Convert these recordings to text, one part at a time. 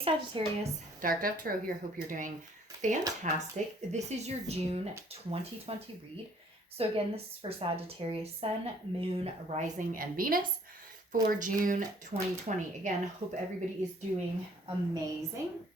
Sagittarius, Dark Dove Tarot here. Hope you're doing fantastic. This is your June 2020 read. So again, this is for Sagittarius, Sun, Moon, Rising, and Venus for June 2020. Again, hope everybody is doing amazing.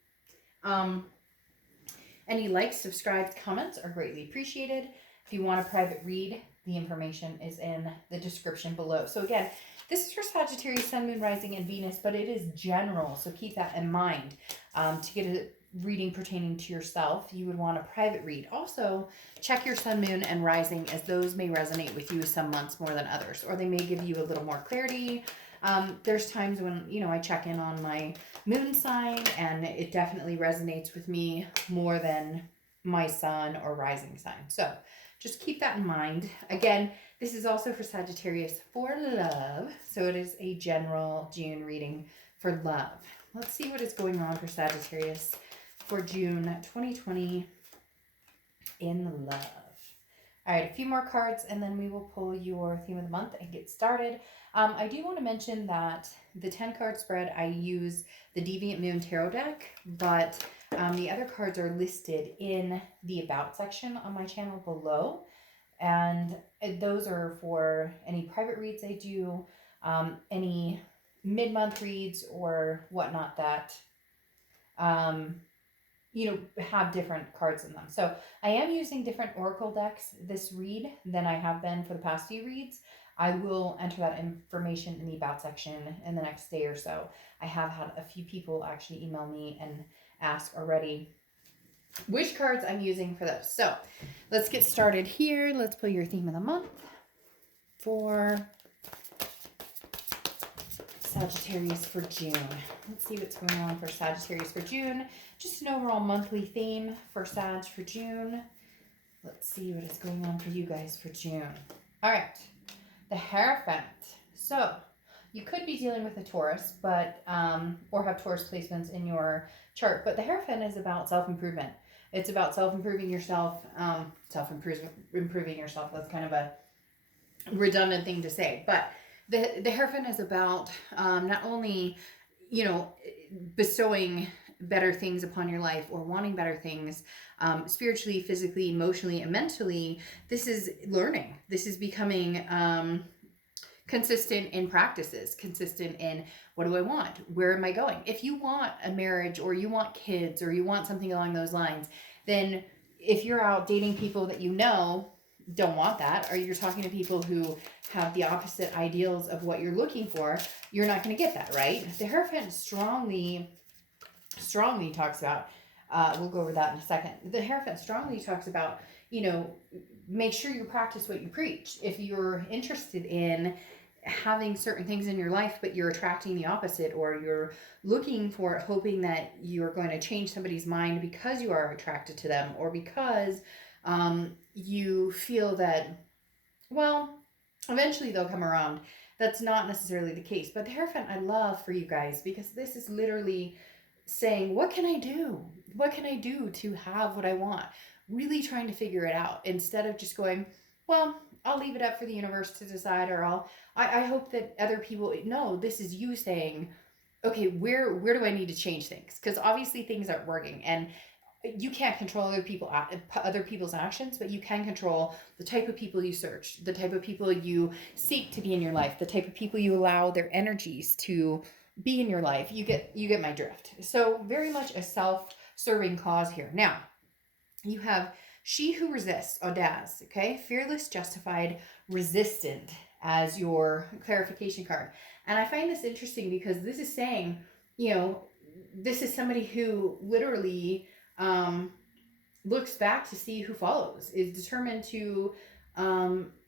Any likes, subscribes, comments are greatly appreciated. If you want a private read, the information is in the description below. So again, this is for Sagittarius, Sun, Moon, Rising, and Venus, but it is general, so keep that in mind. To get a reading pertaining to yourself, you would want a private read. Also, check your Sun, Moon, and Rising, as those may resonate with you some months more than others, or they may give you a little more clarity. There's times when, I check in on my moon sign, and it definitely resonates with me more than my sun or rising sign. So just keep that in mind. Again, this is also for Sagittarius for love. So it is a general June reading for love. Let's see what is going on for Sagittarius for June 2020 in love. All right, a few more cards, and then we will pull your theme of the month and get started. I do want to mention that the 10-card spread, I use the Deviant Moon Tarot deck, but the other cards are listed in the About section on my channel below. And those are for any private reads I do, any mid-month reads or whatnot that, have different cards in them. So I am using different oracle decks this read than I have been for the past few reads. I will enter that information in the About section in the next day or so. I have had a few people actually email me and ask already which cards I'm using for those. So let's get started here. Let's pull your theme of the month for Sagittarius for June. Let's see what's going on for Sagittarius for June. Just an overall monthly theme for Sag for June. Let's see what is going on for you guys for June. All right, the Hierophant. So you could be dealing with a Taurus, but or have Taurus placements in your chart. But the Hierophant is about self-improvement. It's about self-improving yourself. Improving yourself. That's kind of a redundant thing to say, but the Hierophant is about not only, bestowing better things upon your life or wanting better things spiritually, physically, emotionally, and mentally. This is learning. This is becoming consistent in practices, consistent in what do I want? Where am I going? If you want a marriage or you want kids or you want something along those lines, then if you're out dating people that don't want that, or you're talking to people who have the opposite ideals of what you're looking for, you're not going to get that, right? The Hierophant strongly talks about, we'll go over that in a second. The Hierophant strongly talks about, make sure you practice what you preach. If you're interested in having certain things in your life, but you're attracting the opposite, or you're looking for it, hoping that you're going to change somebody's mind because you are attracted to them, or because you feel that, well, eventually they'll come around. That's not necessarily the case. But the Hierophant I love for you guys, because this is literally saying, what can I do? What can I do to have what I want? Really trying to figure it out, instead of just going, well, I'll leave it up for the universe to decide, or I hope that other people know. This is you saying, okay, where do I need to change things? Because obviously things aren't working, and you can't control other people's actions, but you can control the type of people you search, the type of people you seek to be in your life, the type of people you allow their energies to be in your life. You get my drift. So very much a self-serving cause here. Now, you have She Who Resists, Audace, okay? Fearless, justified, resistant as your clarification card. And I find this interesting because this is saying, this is somebody who literally looks back to see who follows, is determined to,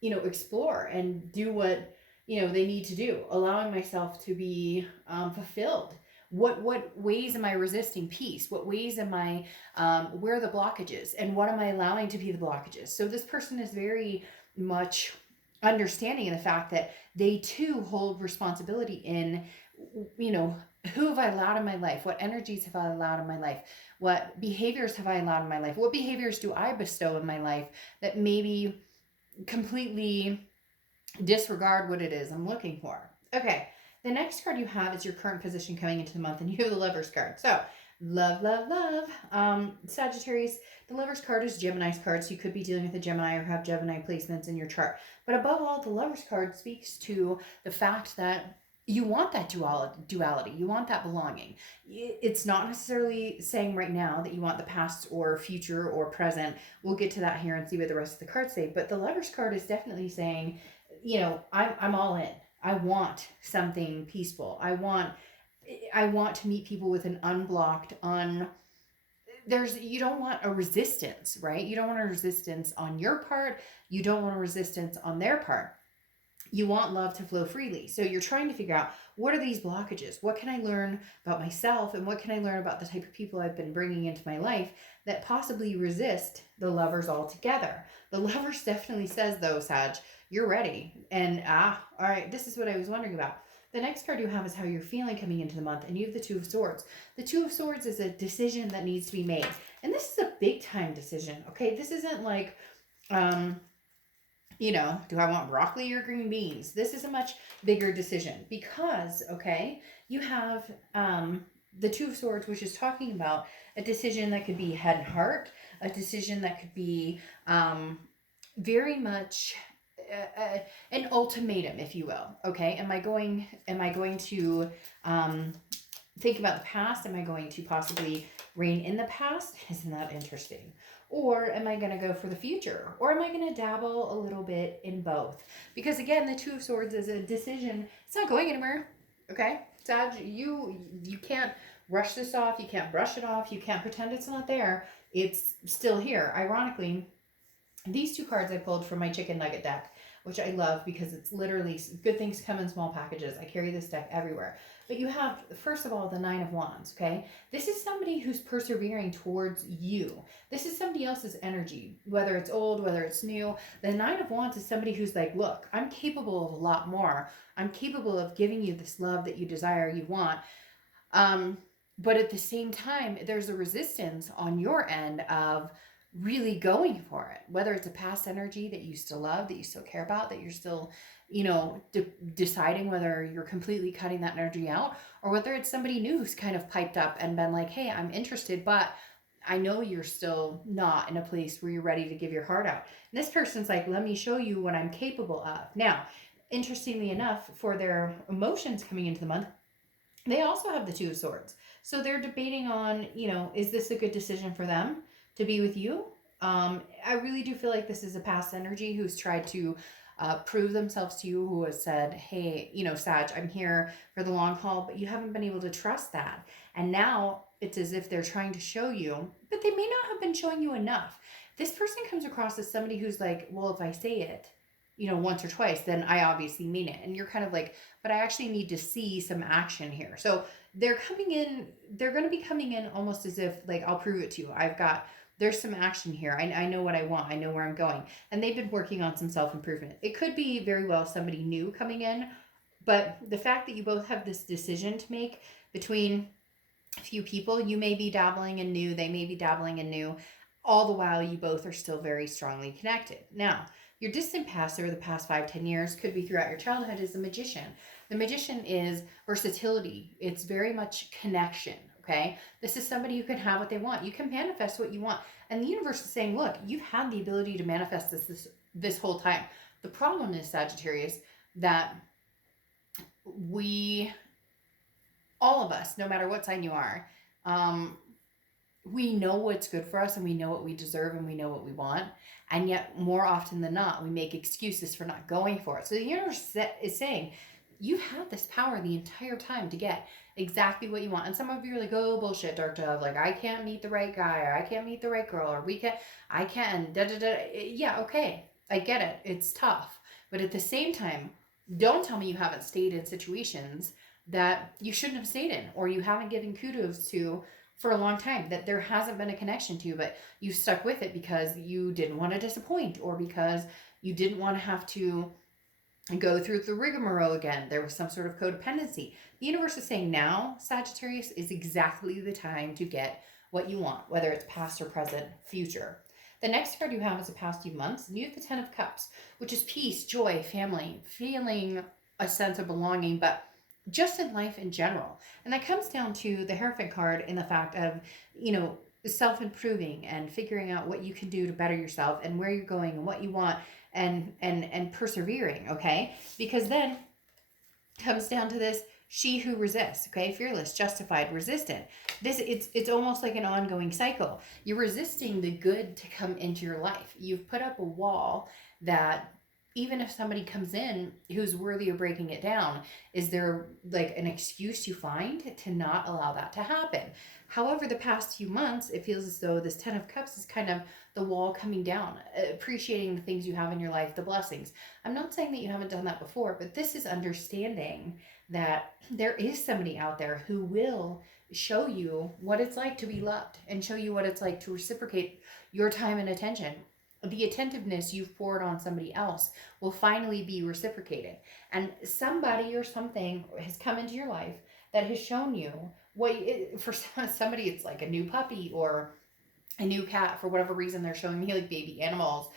explore and do what, they need to do, allowing myself to be fulfilled. What ways am I resisting peace? What ways am I, where are the blockages? And what am I allowing to be the blockages? So this person is very much understanding of the fact that they too hold responsibility in, who have I allowed in my life? What energies have I allowed in my life? What behaviors have I allowed in my life? What behaviors do I bestow in my life that maybe completely disregard what it is I'm looking for? Okay, The next card you have is your current position coming into the month, and you have the Lovers card. So, love, love, love. Sagittarius, the Lovers card is Gemini's card, so you could be dealing with a Gemini or have Gemini placements in your chart. But above all, the Lovers card speaks to the fact that you want that duality. You want that belonging. It's not necessarily saying right now that you want the past or future or present. We'll get to that here and see what the rest of the cards say. But the Lovers card is definitely saying, I'm all in. I want something peaceful. I want to meet people with an unblocked, you don't want a resistance, right? You don't want a resistance on your part. You don't want a resistance on their part. You want love to flow freely. So you're trying to figure out, what are these blockages? What can I learn about myself? And what can I learn about the type of people I've been bringing into my life that possibly resist the Lovers altogether? The Lovers definitely says, though, Sag, you're ready. And all right, this is what I was wondering about. The next card you have is how you're feeling coming into the month, and you have the Two of Swords. The Two of Swords is a decision that needs to be made. And this is a big time decision, okay? This isn't like, do I want broccoli or green beans? This is a much bigger decision because, okay, you have the Two of Swords, which is talking about a decision that could be head and heart, a decision that could be very much an ultimatum, if you will. Okay, am I going to think about the past? Am I going to possibly reign in the past? Isn't that interesting? Or am I going to go for the future? Or am I going to dabble a little bit in both? Because again, the Two of Swords is a decision. It's not going anywhere. Okay, Sag, you can't rush this off. You can't brush it off. You can't pretend it's not there. It's still here. Ironically, these two cards I pulled from my chicken nugget deck, which I love because it's literally good things come in small packages. I carry this deck everywhere. But you have, first of all, the Nine of Wands, okay? This is somebody who's persevering towards you. This is somebody else's energy, whether it's old, whether it's new. The Nine of Wands is somebody who's like, look, I'm capable of a lot more. I'm capable of giving you this love that you desire, you want. But at the same time, there's a resistance on your end of really going for it, whether it's a past energy that you still love, that you still care about, that you're still, deciding whether you're completely cutting that energy out, or whether it's somebody new who's kind of piped up and been like, hey, I'm interested, but I know you're still not in a place where you're ready to give your heart out. And this person's like, let me show you what I'm capable of. Now, interestingly enough, for their emotions coming into the month, they also have the Two of Swords. So they're debating on, is this a good decision for them to be with you? I really do feel like this is a past energy who's tried to prove themselves to you, who has said, hey, Sag, I'm here for the long haul, but you haven't been able to trust that. And now it's as if they're trying to show you, but they may not have been showing you enough. This person comes across as somebody who's like, well, if I say it, once or twice, then I obviously mean it. And you're kind of like, but I actually need to see some action here. So they're going to be coming in almost as if like, I'll prove it to you. There's some action here. I know what I want. I know where I'm going. And they've been working on some self-improvement. It could be very well somebody new coming in, but the fact that you both have this decision to make between a few people, you may be dabbling in new, they may be dabbling in new, all the while you both are still very strongly connected. Now, your distant past or the past 5-10 years could be throughout your childhood is the Magician. The Magician is versatility. It's very much connection. Okay, this is somebody who can have what they want. You can manifest what you want. And the universe is saying, look, you've had the ability to manifest this whole time. The problem is, Sagittarius, that all of us, no matter what sign you are, we know what's good for us and we know what we deserve and we know what we want. And yet more often than not, we make excuses for not going for it. So the universe is saying, you've had this power the entire time to get exactly what you want. And some of you are like, oh, bullshit, Dark Dove. Like, I can't meet the right guy, or I can't meet the right girl, or I can, Yeah, okay. I get it. It's tough. But at the same time, don't tell me you haven't stayed in situations that you shouldn't have stayed in, or you haven't given kudos to for a long time, that there hasn't been a connection to, but you stuck with it because you didn't want to disappoint, or because you didn't want to have to go through the rigmarole again. There was some sort of codependency. The universe is saying now, Sagittarius, is exactly the time to get what you want, whether it's past or present, future. The next card you have is the past few months, and you have the Ten of Cups, which is peace, joy, family, feeling a sense of belonging, but just in life in general. And that comes down to the Hierophant card in the fact of, self-improving and figuring out what you can do to better yourself and where you're going and what you want, and persevering, okay? Because then comes down to this: she who resists, okay? Fearless, justified, resistant. It's almost like an ongoing cycle. You're resisting the good to come into your life. You've put up a wall that, even if somebody comes in who's worthy of breaking it down, is there like an excuse you find to not allow that to happen? However, the past few months, it feels as though this 10 of Cups is kind of the wall coming down, appreciating the things you have in your life, the blessings. I'm not saying that you haven't done that before, but this is understanding that there is somebody out there who will show you what it's like to be loved and show you what it's like to reciprocate your time and attention. The attentiveness you've poured on somebody else will finally be reciprocated. And somebody or something has come into your life that has shown you for somebody, it's like a new puppy or a new cat. For whatever reason, they're showing me like baby animals,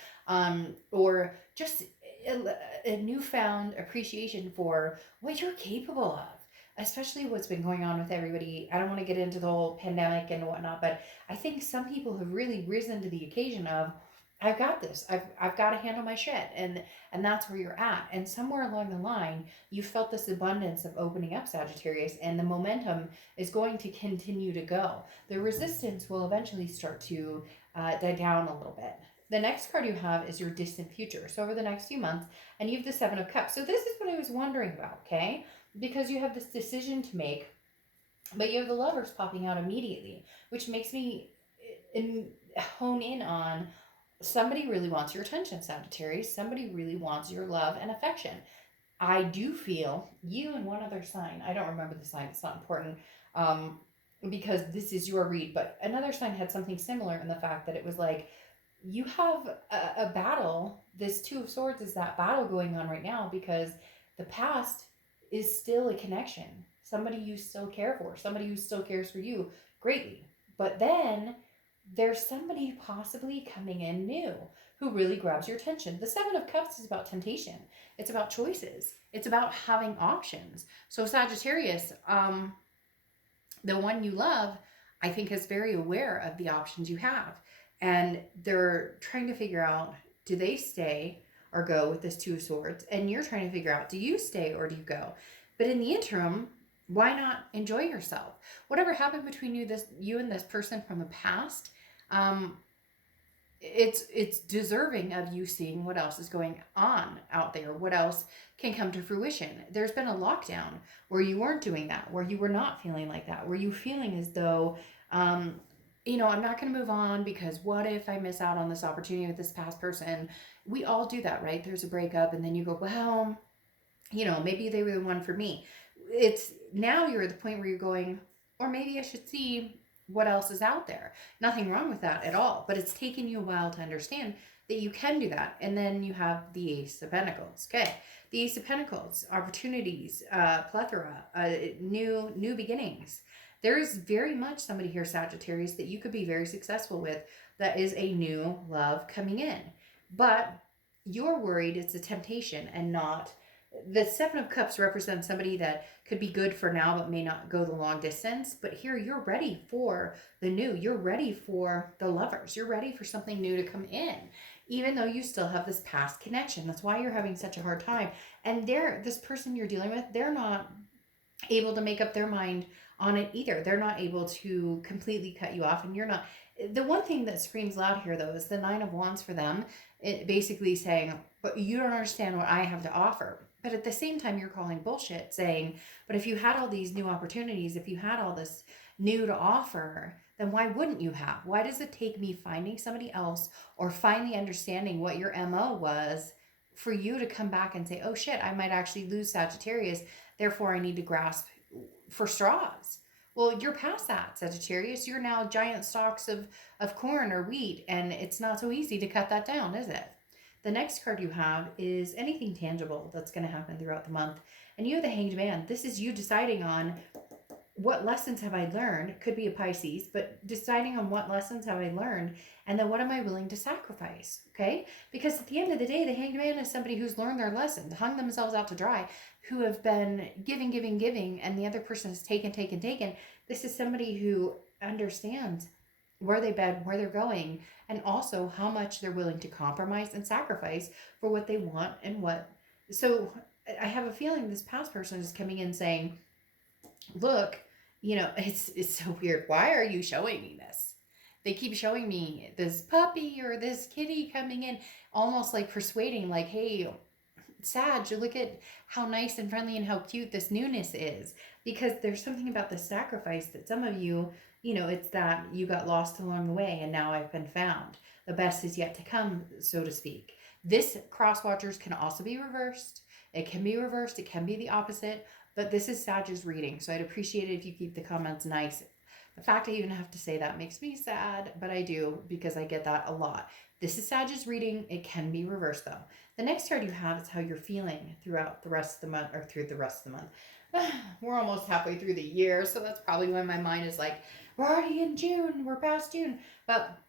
or just a newfound appreciation for what you're capable of, especially what's been going on with everybody. I don't want to get into the whole pandemic and whatnot, but I think some people have really risen to the occasion of, I've got this. I've got to handle my shit, and that's where you're at. And somewhere along the line, you felt this abundance of opening up, Sagittarius, and the momentum is going to continue to go. The resistance will eventually start to die down a little bit. The next card you have is your distant future. So over the next few months, and you have the Seven of Cups. So this is what I was wondering about, okay? Because you have this decision to make, but you have the Lovers popping out immediately, which makes me hone in on, somebody really wants your attention, Sagittarius. Somebody really wants your love and affection. I do feel you and one other sign. I don't remember the sign. It's not important, because this is your read. But another sign had something similar in the fact that it was like, you have a battle. This Two of Swords is that battle going on right now, because the past is still a connection. Somebody you still care for. Somebody who still cares for you greatly. But then there's somebody possibly coming in new who really grabs your attention. The Seven of Cups is about temptation. It's about choices. It's about having options. So Sagittarius, the one you love, I think is very aware of the options you have. And they're trying to figure out, do they stay or go with this Two of Swords? And you're trying to figure out, do you stay or do you go? But in the interim, why not enjoy yourself? Whatever happened between you and this person from the past, it's deserving of you seeing what else is going on out there, what else can come to fruition. There's been a lockdown where you weren't doing that, where you were not feeling like that, where you feeling as though, I'm not going to move on because what if I miss out on this opportunity with this past person? We all do that, right? There's a breakup and then you go, well, maybe they were the one for me. It's now you're at the point where you're going, or maybe I should see what else is out there. Nothing wrong with that at all, but it's taken you a while to understand that you can do that. And then you have the Ace of Pentacles. Okay, the Ace of Pentacles, opportunities, plethora, new beginnings. There is very much somebody here, Sagittarius, that you could be very successful with, that is a new love coming in. But you're worried it's a temptation and not. The Seven of Cups represents somebody that could be good for now but may not go the long distance. But here you're ready for the new. You're ready for the Lovers. You're ready for something new to come in, even though you still have this past connection. That's why you're having such a hard time. And this person you're dealing with, they're not able to make up their mind on it either. They're not able to completely cut you off, and you're not. The one thing that screams loud here, though, is the Nine of Wands for them. It basically saying, but you don't understand what I have to offer. But at the same time, you're calling bullshit, saying, but if you had all these new opportunities, if you had all this new to offer, then why wouldn't you have? Why does it take me finding somebody else or finally understanding what your MO was for you to come back and say, oh shit, I might actually lose Sagittarius, therefore I need to grasp for straws? Well, you're past that, Sagittarius. You're now giant stalks of corn or wheat, and it's not so easy to cut that down, is it? The next card you have is anything tangible that's going to happen throughout the month. And you have the Hanged Man. This is you deciding on what lessons have I learned? It could be a Pisces, but deciding on what lessons have I learned, and then what am I willing to sacrifice? Okay, because at the end of the day, the Hanged Man is somebody who's learned their lessons, hung themselves out to dry, who have been giving, giving, giving, and the other person has taken, taken, taken. This is somebody who understands where they've been, where they're going, and also how much they're willing to compromise and sacrifice for what they want and what. So I have a feeling this past person is coming in saying, look, it's so weird. Why are you showing me this? They keep showing me this puppy or this kitty coming in, almost like persuading, like, hey, Sag, look at how nice and friendly and how cute this newness is. Because there's something about the sacrifice that some of you, it's that you got lost along the way and now I've been found. The best is yet to come, so to speak. This cross watchers can also be reversed. It can be reversed. It can be the opposite. But this is Sag's reading, so I'd appreciate it if you keep the comments nice. The fact I even have to say that makes me sad, but I do because I get that a lot. This is Sag's reading. It can be reversed, though. The next card you have is how you're feeling throughout the rest of the month, or through the rest of the month. We're almost halfway through the year, so that's probably when my mind is like, we're already in June. We're past June. But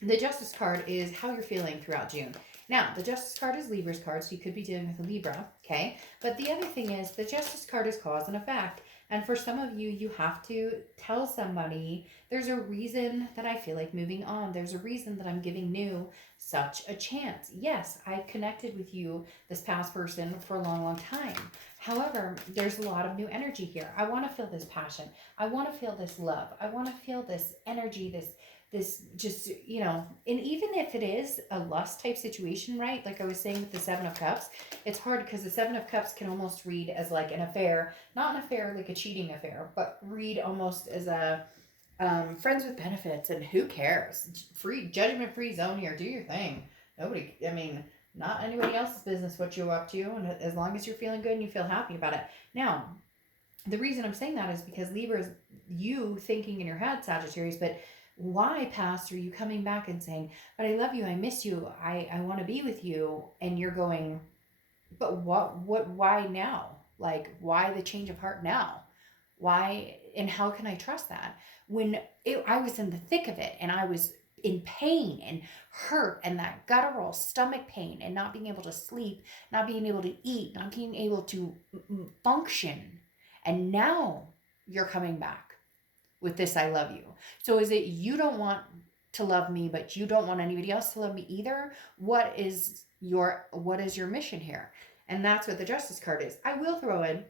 the Justice card is how you're feeling throughout June. Now, the Justice card is Libra's card, so you could be dealing with a Libra, okay? But the other thing is the Justice card is cause and effect. And for some of you, you have to tell somebody, there's a reason that I feel like moving on. There's a reason that I'm giving new such a chance. Yes, I connected with you, this past person, for a long, long time. However, there's a lot of new energy here. I want to feel this passion. I want to feel this love. I want to feel this energy, this just, and even if it is a lust type situation, right? Like I was saying with the Seven of Cups, it's hard because the Seven of Cups can almost read as like an affair, not an affair like a cheating affair, but read almost as a friends with benefits, and who cares? Judgment free zone here. Do your thing. Not anybody else's business what you're up to, and as long as you're feeling good and you feel happy about it. Now, the reason I'm saying that is because Libra is you thinking in your head, Sagittarius, but why, past, are you coming back and saying, but I love you, I miss you, I want to be with you, and you're going, but why now? Like, why the change of heart now? Why, and how can I trust that? When I was in the thick of it, and I was in pain and hurt, and that guttural stomach pain, and not being able to sleep, not being able to eat, not being able to function, and now you're coming back with this I love you. So is it you don't want to love me, but you don't want anybody else to love me either? What is your mission here? And that's what the Justice card is. I will throw in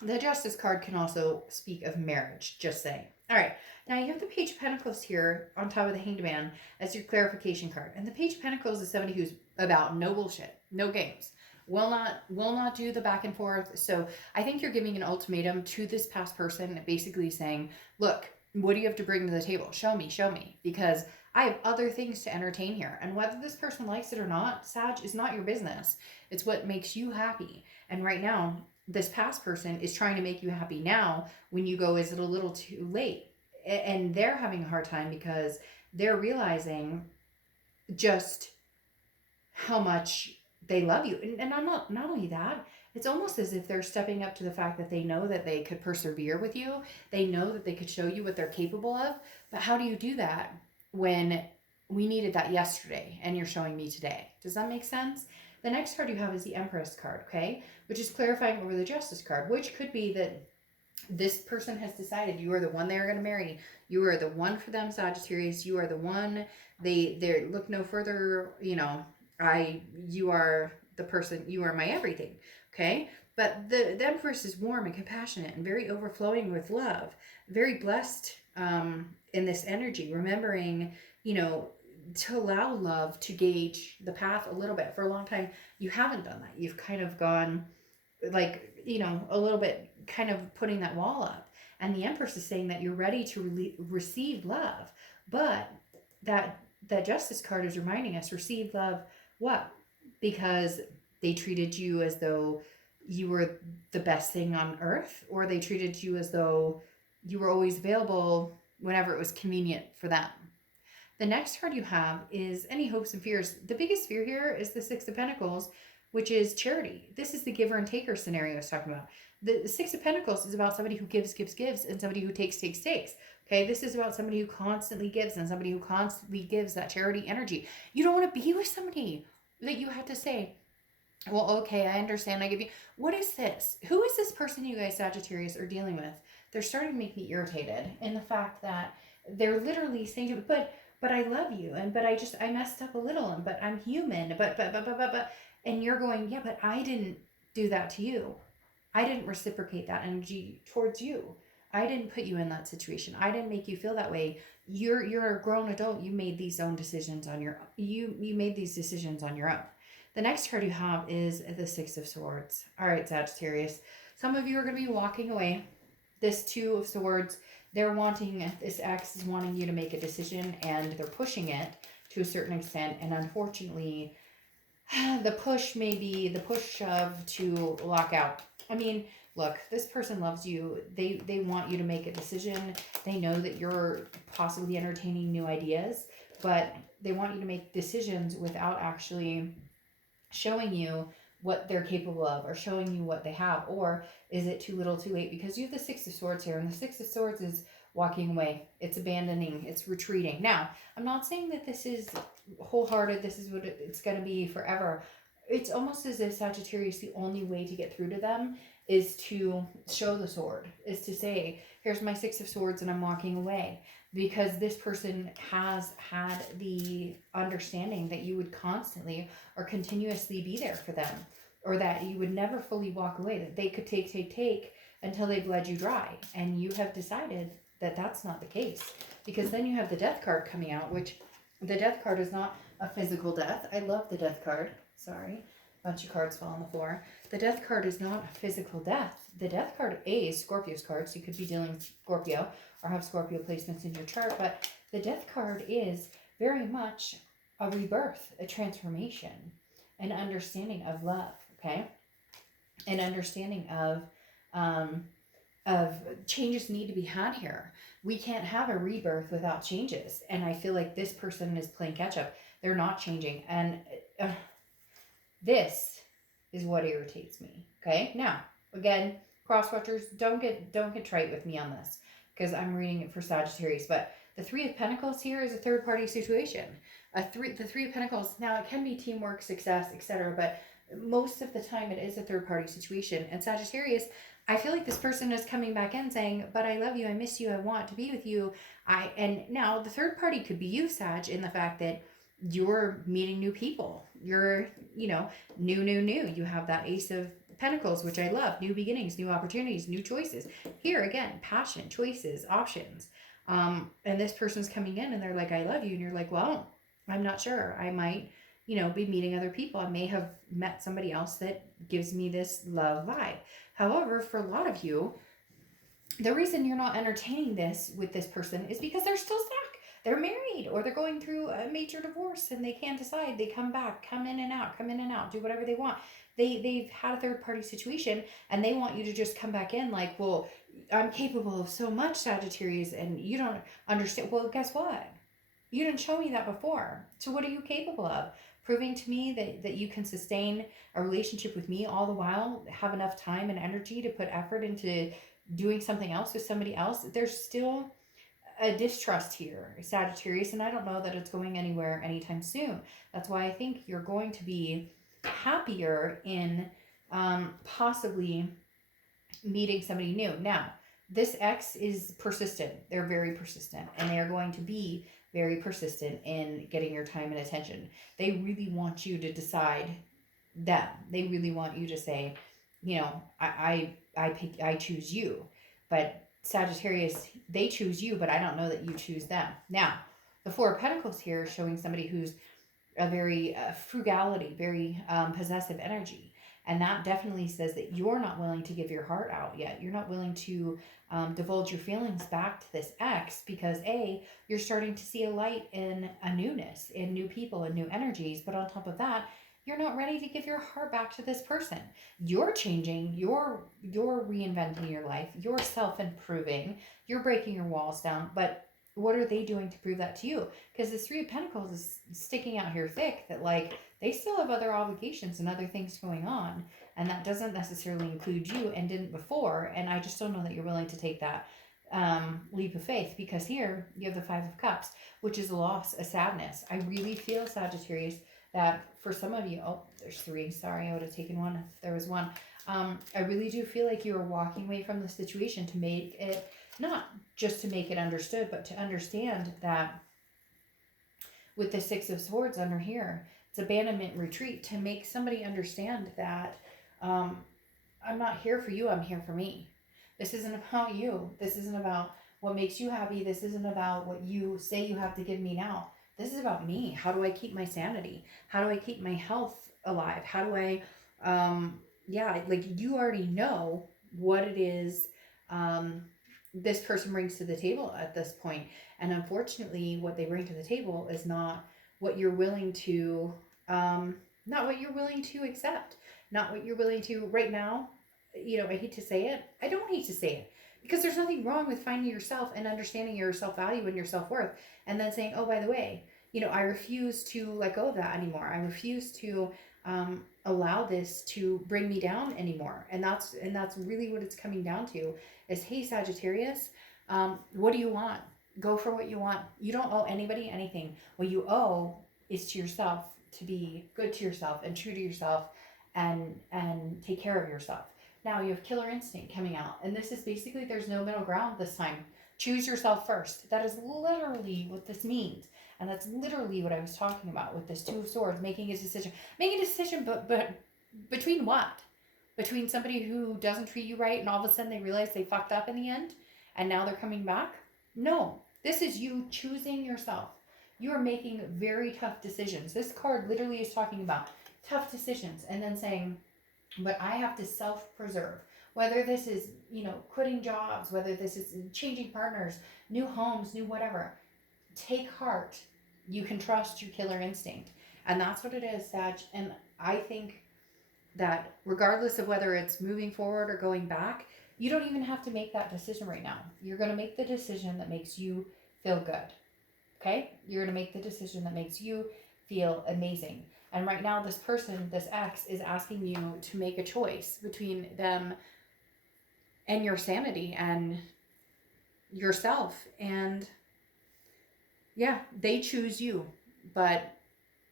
the Justice card can also speak of marriage, just saying. All right, now you have the Page of Pentacles here on top of the Hanged Man as your clarification card. And the Page of Pentacles is somebody who's about no bullshit, no games. Will not do the back and forth. So I think you're giving an ultimatum to this past person, basically saying, look, what do you have to bring to the table? Show me, because I have other things to entertain here. And whether this person likes it or not, Sag, is not your business. It's what makes you happy. And right now, this past person is trying to make you happy now when you go, is it a little too late? And they're having a hard time because they're realizing just how much they love you. And I'm not only that, it's almost as if they're stepping up to the fact that they know that they could persevere with you. They know that they could show you what they're capable of. But how do you do that when we needed that yesterday and you're showing me today? Does that make sense? The next card you have is the Empress card, okay? Which is clarifying over the Justice card, which could be that this person has decided you are the one they're going to marry. You are the one for them, Sagittarius. You are the one. They look no further, you are the person, you are my everything, okay? But the Empress is warm and compassionate and very overflowing with love, very blessed in this energy, remembering, to allow love to gauge the path a little bit. For a long time, you haven't done that. You've kind of gone like, a little bit kind of putting that wall up. And the Empress is saying that you're ready to receive love. But that Justice card is reminding us, receive love what? Because they treated you as though you were the best thing on earth, or they treated you as though you were always available whenever it was convenient for them. The next card you have is any hopes and fears. The biggest fear here is the Six of Pentacles, which is charity. This is the giver and taker scenario I was talking about. The Six of Pentacles is about somebody who gives, and somebody who takes. Okay, this is about somebody who constantly gives and somebody who constantly gives that charity energy. You don't want to be with somebody that you have to say, well, okay, I understand. I give you. What is this? Who is this person you guys, Sagittarius, are dealing with? They're starting to make me irritated in the fact that they're literally saying to me, but I love you, and but I messed up a little, and but I'm human, but, and you're going, yeah, but I didn't do that to you. I didn't reciprocate that energy towards you. I didn't put you in that situation. I didn't make you feel that way. You're a grown adult. You made these own decisions on your you made these decisions on your own. The next card you have is the Six of Swords. All right, Sagittarius. Some of you are going to be walking away. This Two of Swords, this ex is wanting you to make a decision, and they're pushing it to a certain extent. And unfortunately, the push may be the push shove to lock out. I mean, look, this person loves you. They want you to make a decision. They know that you're possibly entertaining new ideas, but they want you to make decisions without actually showing you what they're capable of, or showing you what they have. Or is it too little too late? Because you have the Six of Swords here, and the Six of Swords is walking away. It's abandoning. It's retreating. Now, I'm not saying that this is wholehearted. This is what it's going to be forever. It's almost as if Sagittarius, the only way to get through to them is to show the sword, is to say, here's my Six of Swords and I'm walking away. Because this person has had the understanding that you would constantly or continuously be there for them, or that you would never fully walk away, that they could take until they bled you dry. And you have decided that that's not the case, because then you have the Death card coming out, which the Death card is not a physical death. I love the Death card. Sorry, a bunch of cards fell on the floor. The Death card is not a physical death. The Death card is Scorpio's card, so you could be dealing with Scorpio or have Scorpio placements in your chart, but the Death card is very much a rebirth, a transformation, an understanding of love, okay? An understanding of changes need to be had here. We can't have a rebirth without changes, and I feel like this person is playing catch up. They're not changing, and this is what irritates me, okay? Now, again, cross-watchers, don't get trite with me on this, because I'm reading it for Sagittarius, but the Three of Pentacles here is a third-party situation. The Three of Pentacles, now it can be teamwork, success, etc., but most of the time it is a third-party situation. And Sagittarius, I feel like this person is coming back in saying, but I love you, I miss you, I want to be with you. And now the third party could be you, Sag, in the fact that you're meeting new people. You're, new. You have that Ace of Pentacles, which I love. New beginnings, new opportunities, new choices. Here again, passion, choices, options. And this person's coming in and they're like, I love you. And you're like, well, I'm not sure. I might, be meeting other people. I may have met somebody else that gives me this love vibe. However, for a lot of you, the reason you're not entertaining this with this person is because they're still stuck. They're married, or they're going through a major divorce and they can't decide. They come back, come in and out, do whatever they want. They've had a third party situation and they want you to just come back in like, well, I'm capable of so much, Sagittarius, and you don't understand. Well, guess what? You didn't show me that before. So what are you capable of? Proving to me that you can sustain a relationship with me all the while, have enough time and energy to put effort into doing something else with somebody else. There's still a distrust here, Sagittarius, and I don't know that it's going anywhere anytime soon. That's why I think you're going to be happier in possibly meeting somebody new. Now, this ex is persistent. They're very persistent, and they are going to be very persistent in getting your time and attention. They really want you to decide them. They really want you to say, I choose you. But Sagittarius, they choose you, but I don't know that you choose them. Now, the Four of Pentacles here is showing somebody who's a very frugality, very possessive energy. And that definitely says that you're not willing to give your heart out yet. You're not willing to divulge your feelings back to this ex because A, you're starting to see a light in a newness, in new people and new energies. But on top of that, you're not ready to give your heart back to this person. You're changing, you're reinventing your life, you're self-improving, you're breaking your walls down, but what are they doing to prove that to you? Because this Three of Pentacles is sticking out here thick, that like they still have other obligations and other things going on, and that doesn't necessarily include you and didn't before. And I just don't know that you're willing to take that leap of faith, because here you have the Five of Cups, which is a loss, a sadness. I really feel, Sagittarius, that for some of you, oh, there's three. Sorry, I would have taken one if there was one. I really do feel like you are walking away from the situation to make it, not just to make it understood, but to understand that with the Six of Swords under here, it's abandonment, retreat, to make somebody understand that I'm not here for you, I'm here for me. This isn't about you. This isn't about what makes you happy. This isn't about what you say you have to give me now. This is about me. How do I keep my sanity? How do I keep my health alive? How do I, yeah, like you already know what it is this person brings to the table at this point. And unfortunately, what they bring to the table is not what you're willing to, not what you're willing to accept, not what you're willing to right now. You know, I hate to say it. I don't hate to say it, because there's nothing wrong with finding yourself and understanding your self-value and your self-worth, and then saying, oh, by the way, you know, I refuse to let go of that anymore. I refuse to allow this to bring me down anymore. And that's really what it's coming down to is, hey, Sagittarius, what do you want? Go for what you want. You don't owe anybody anything. What you owe is to yourself, to be good to yourself and true to yourself, and take care of yourself. Now you have Killer Instinct coming out, and this is basically, there's no middle ground this time. Choose yourself first. That is literally what this means. And that's literally what I was talking about with this Two of Swords, making a decision. Making a decision, but between what? Between somebody who doesn't treat you right and all of a sudden they realize they fucked up in the end and now they're coming back? No. This is you choosing yourself. You are making very tough decisions. This card literally is talking about tough decisions, and then saying, but I have to self-preserve. Whether this is, you know, quitting jobs, whether this is changing partners, new homes, new whatever. Take heart. You can trust your killer instinct. And that's what it is, Sag. And I think that regardless of whether it's moving forward or going back, you don't even have to make that decision right now. You're going to make the decision that makes you feel good. Okay? You're going to make the decision that makes you feel amazing. And right now, this person, this ex, is asking you to make a choice between them and your sanity and yourself. And yeah, they choose you, but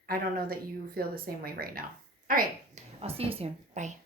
I don't know that you feel the same way right now. All right. I'll see you soon. Bye.